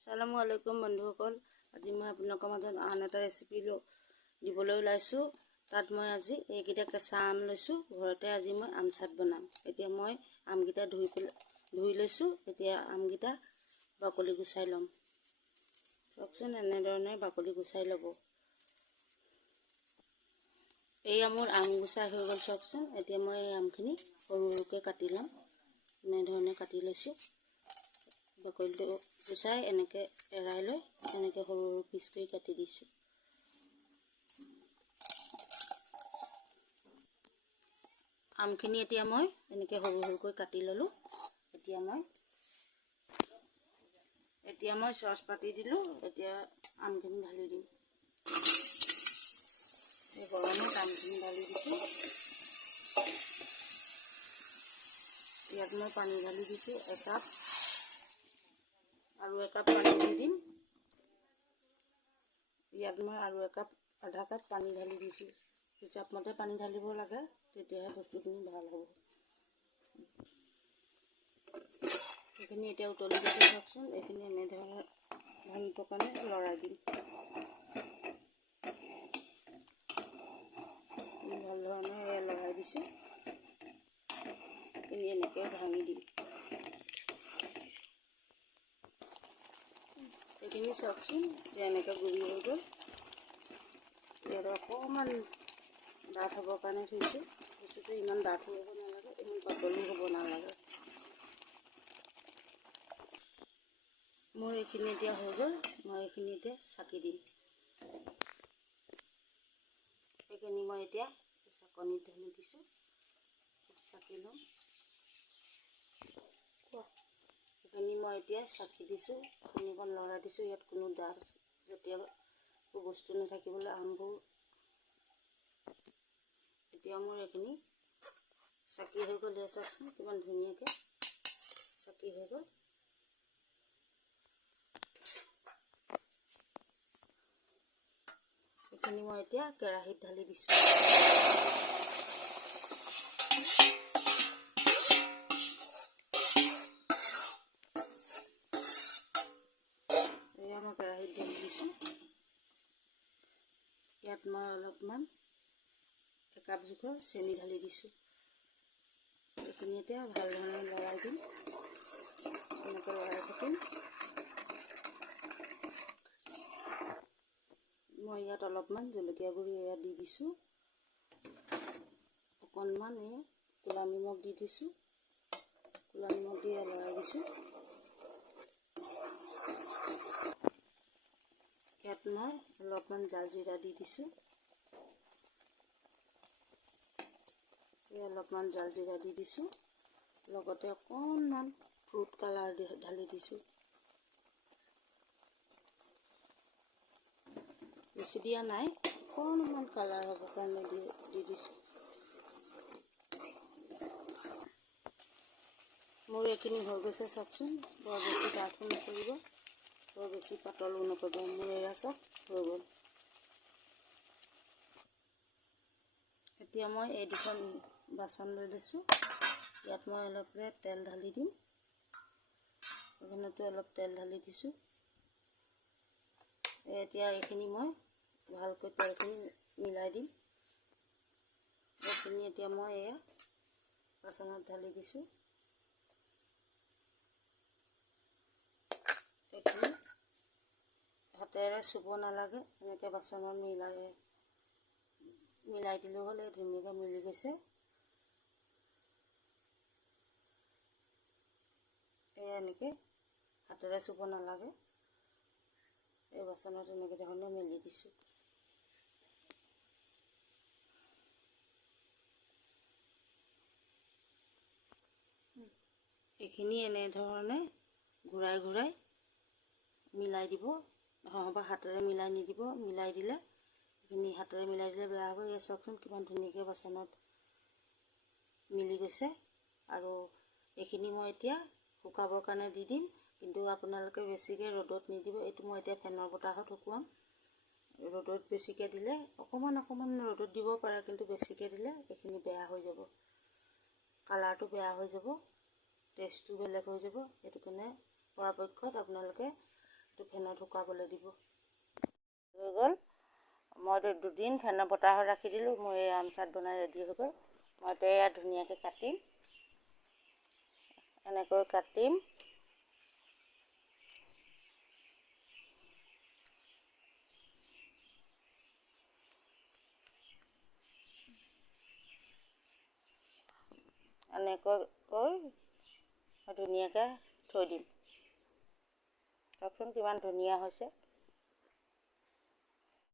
আসসালামু আলাইকুম বন্ধুসকল, আজি মই আপোনালোকৰ মাজত আন এটা ৰেচিপি দিবলৈ ওলাইছোঁ। তাত মই আজি এইকেইটা কেঁচা আম লৈছোঁ। ঘৰতে আজি মই আম চাট বনাম। এতিয়া মই আমকেইটা ধুই লৈছোঁ। এতিয়া আমকেইটা বাকলি গুচাই ল'ম। চাওকচোন, এনেধৰণে বাকলি গুচাই ল'ব। এয়া মোৰ আম গুচাই হৈ গ'ল। চাওকচোন, এতিয়া মই এই আমখিনি সৰু সৰুকৈ কাটি ল'ম। এনেধৰণে কাটি লৈছোঁ। বাকলিটো গুচাই এনেকৈ এৰাই লৈ এনেকৈ সৰু সৰু পিচ কৰি কাটি দিছোঁ। আমখিনি এতিয়া মই এনেকৈ সৰু সৰুকৈ কাটি ল'লোঁ। এতিয়া মই চচ পাতি দিলোঁ। এতিয়া আমখিনি ঢালি দিম। এই গৰমত আমখিনি ঢালি দিছোঁ। ইয়াত মই পানী ঢালি দিছোঁ একাপ, আৰু একাপ পানী দি দিম। ইয়াত মই আৰু আধা কাপ পানী ঢালি দিছোঁ। হিচাপ মতে পানী ঢালিব লাগে, তেতিয়াহে বস্তুখিনি ভাল হ'ব। এইখিনি এতিয়া উতলি গৈছে। চাওকচোন, এইখিনি এনেধৰণে ভাঙিবৰ কাৰণে লৰাই দিম। ভাল ধৰণে লৰাই দিছোঁ। এইখিনি এনেকৈ ভাঙি দিম। এইখিনি চাওকচোন, যে এনেকৈ গুৰি হৈ গ'ল। ইয়াত অকণমান ডাঠ হ'বৰ কাৰণে থৈছোঁ। বস্তুটো ইমান ডাঠো হ'ব নালাগে, ইমান পাতলো হ'ব নালাগে। মোৰ এইখিনি এতিয়া হৈ গ'ল। মই এইখিনি এতিয়া চাকি দিম। এইখিনি মই এতিয়া চাকনিত ঢালি দিছোঁ। চাকি ল'ম। এইখিনি মই এতিয়া চাকি দিছোঁ। এইখিনিকণ লৰাই দিছোঁ। ইয়াত কোনো ডাঠ জাতীয় বস্তু নাথাকিবলৈ আমবোৰ। এতিয়া মোৰ এইখিনি চাকি হৈ গ'ল। চাওকচোন, কিমান ধুনীয়াকৈ চাকি হৈ গ'ল। এইখিনি মই এতিয়া কেৰাহীত ঢালি দিছোঁ। এয়া মই কেৰাহীত ঢালি দিছোঁ। ইয়াত মই অলপমান একাপ জোখৰ চেনি ঢালি দিছোঁ। এইখিনি এতিয়া ভাল ধৰণে লৰাই দিম। এনেকৈ লৰাই থাকিম। মই ইয়াত অলপমান জলকীয়া গুড়ি ইয়াত দি দিছোঁ। অকণমান ক'লা নিমখ দি দিছোঁ। ক'লা নিমখ দি লৰাই দিছোঁ। ইয়াত মই অলপমান জালজিৰা দি দিছোঁ। অলপমান জালজিৰা দি দিছোঁ। লগতে অকণমান ফ্ৰুট কালাৰ ঢালি দিছোঁ। বেছি দিয়া নাই, অকণমান কালাৰ হ'বৰ কাৰণে দি দিছোঁ। মোৰ এইখিনি হৈ গৈছে। চাওকচোন, বৰ বেছি ডাঠো নকৰিব, বৰ বেছি পাতলো নকৰিব। মোৰ এয়া চব হৈ গ'ল। এতিয়া মই এই দুখন বাচন লৈ লৈছোঁ। ইয়াত মই অলপ তেল ঢালি দিম। এইখনতো অলপ তেল ঢালি দিছোঁ। এতিয়া এইখিনি মই ভালকৈ তেলখিনি মিলাই দিম। এইখিনি এতিয়া মই এয়া বাচনত ঢালি দিছোঁ। এইখিনি হাতেৰে চুব নালাগে, এনেকৈ বাচনত মিলাই দিলেও হ'লে ধুনীয়াকৈ মিলি গৈছে। এনেকৈ হাতেৰে চুব নালাগে। এই বাচনত এনেকৈ ধৰণে মেলি দিছোঁ। এইখিনি এনেধৰণে ঘূৰাই ঘূৰাই মিলাই দিব। নহ'বা হাতেৰে মিলাই নিদিব। মিলাই দিলে এইখিনি হাতেৰে মিলাই দিলে বেয়া হ'ব। এই চাওকচোন, কিমান ধুনীয়াকৈ বাচনত মিলি গৈছে। আৰু এইখিনি মই এতিয়া শুকাবৰ কাৰণে দি দিম। কিন্তু আপোনালোকে বেছিকৈ ৰ'দত নিদিব। এইটো মই এতিয়া ফেনৰ বতাহত শুকুৱাম। ৰ'দত বেছিকৈ দিলে অকণমান ৰ'দত দিব পাৰে, কিন্তু বেছিকৈ দিলে এইখিনি বেয়া হৈ যাব। কালাৰটো বেয়া হৈ যাব, টেষ্টটো বেলেগ হৈ যাব। সেইটো কাৰণে পৰাপক্ষত আপোনালোকে ফেনত শুকাবলৈ দিব। হৈ গ'ল। মই 2 দিন ফেনৰ বতাহত ৰাখি দিলোঁ। মোৰ এই আম চাট বনাই ৰেডি হৈ গ'ল। মই এতিয়া এয়া ধুনীয়াকৈ কাটিম, এনেকৈ কাটিম। এনেকৈ ধুনীয়াকৈ থৈ দিম। চাওকচোন কিমান ধুনীয়া হৈছে।